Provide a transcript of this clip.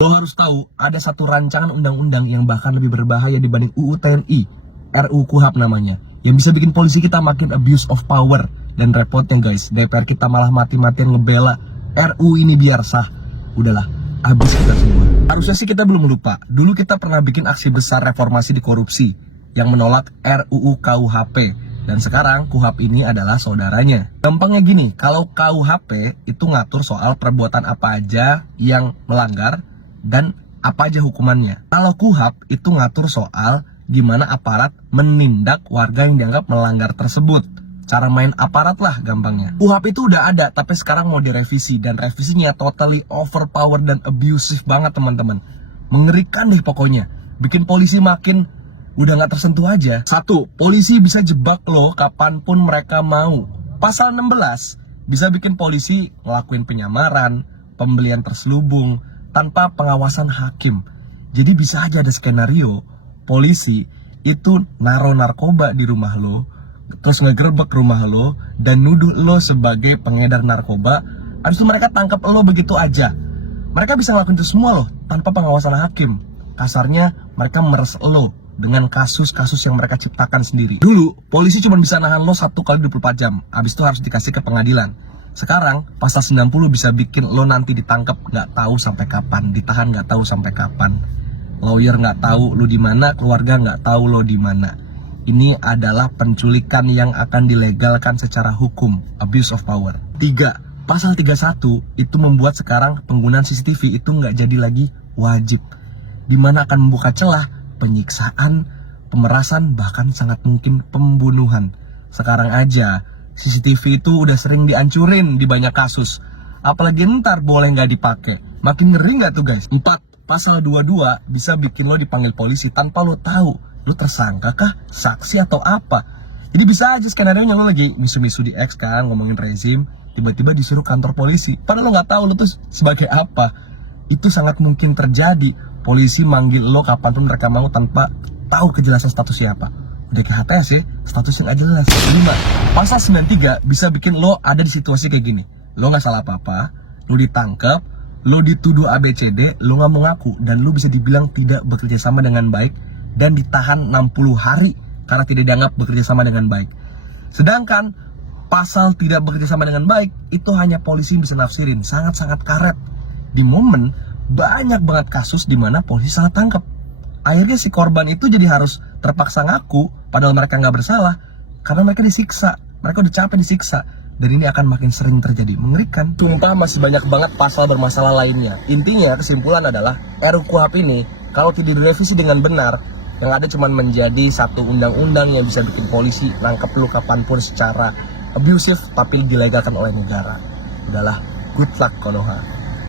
Lo harus tahu, ada satu rancangan undang-undang yang bahkan lebih berbahaya dibanding UU TNI, RUU KUHP namanya, yang bisa bikin polisi kita makin abuse of power. Dan repotnya guys, DPR kita malah mati-matian ngebela RUU ini biar sah. Udahlah, habis kita semua. Harusnya sih kita belum lupa, dulu kita pernah bikin aksi besar reformasi di korupsi yang menolak RUU KUHP. Dan sekarang KUHP ini adalah saudaranya. Gampangnya gini, kalau KUHP itu ngatur soal perbuatan apa aja yang melanggar dan apa aja hukumannya. Kalau KUHP itu ngatur soal gimana aparat menindak warga yang dianggap melanggar tersebut. Cara main aparat lah gampangnya. KUHP itu udah ada, tapi sekarang mau direvisi. Dan revisinya totally overpower dan abusive banget teman-teman. Mengerikan deh pokoknya. Bikin polisi makin udah gak tersentuh aja. Satu, polisi bisa jebak lo kapanpun mereka mau. Pasal 16 bisa bikin polisi ngelakuin penyamaran, pembelian terselubung, tanpa pengawasan hakim. Jadi bisa aja ada skenario polisi itu naruh narkoba di rumah lo, terus ngegerebek rumah lo dan nuduh lo sebagai pengedar narkoba. Habis itu mereka tangkap lo begitu aja. Mereka bisa ngelakuin itu semua loh tanpa pengawasan hakim. Kasarnya mereka meres lo dengan kasus-kasus yang mereka ciptakan sendiri. Dulu polisi cuma bisa nahan lo 1 kali 24 jam. Habis itu harus dikasih ke pengadilan. Sekarang pasal 90 bisa bikin lo nanti ditangkap nggak tahu sampai kapan, ditahan nggak tahu sampai kapan, lawyer nggak tahu lo di mana, keluarga nggak tahu lo di mana. Ini adalah penculikan yang akan dilegalkan secara hukum, abuse of power. 3. Pasal 31 itu membuat sekarang penggunaan CCTV itu nggak jadi lagi wajib, dimana akan membuka celah penyiksaan, pemerasan, bahkan sangat mungkin pembunuhan. Sekarang aja CCTV itu udah sering dihancurin di banyak kasus. Apalagi ntar boleh nggak dipakai. Makin ngeri nggak tuh guys? 4. Pasal 22 bisa bikin lo dipanggil polisi tanpa lo tahu lo tersangka kah, saksi atau apa. Jadi bisa aja skenario-nya lo lagi misu-misu di X kan, ngomongin rezim, tiba-tiba disuruh kantor polisi. Padahal lo nggak tahu lo tuh sebagai apa. Itu sangat mungkin terjadi. Polisi manggil lo kapanpun mereka mau tanpa tahu kejelasan status siapa. Udah ke HTS ya, status yang gak jelas. 5. Pasal 93 bisa bikin lo ada di situasi kayak gini. Lo gak salah apa-apa, lo ditangkap, lo dituduh ABCD, lo gak mau ngaku, dan lo bisa dibilang tidak bekerja sama dengan baik, dan ditahan 60 hari karena tidak dianggap bekerja sama dengan baik. Sedangkan pasal tidak bekerja sama dengan baik, itu hanya polisi yang bisa nafsirin, sangat-sangat karet. Di momen, banyak banget kasus di mana polisi salah tangkap. Akhirnya si korban itu jadi harus terpaksa ngaku padahal mereka nggak bersalah karena mereka disiksa, mereka udah capek disiksa. Dan ini akan makin sering terjadi, mengerikan. Sumpah masih banyak banget pasal bermasalah lainnya. Intinya kesimpulan adalah RUU KUHP ini kalau tidak direvisi dengan benar, yang ada cuma menjadi satu undang-undang yang bisa bikin polisi nangkep lu kapanpun secara abusive tapi dilegalkan oleh negara. Udahlah, good luck Konoha.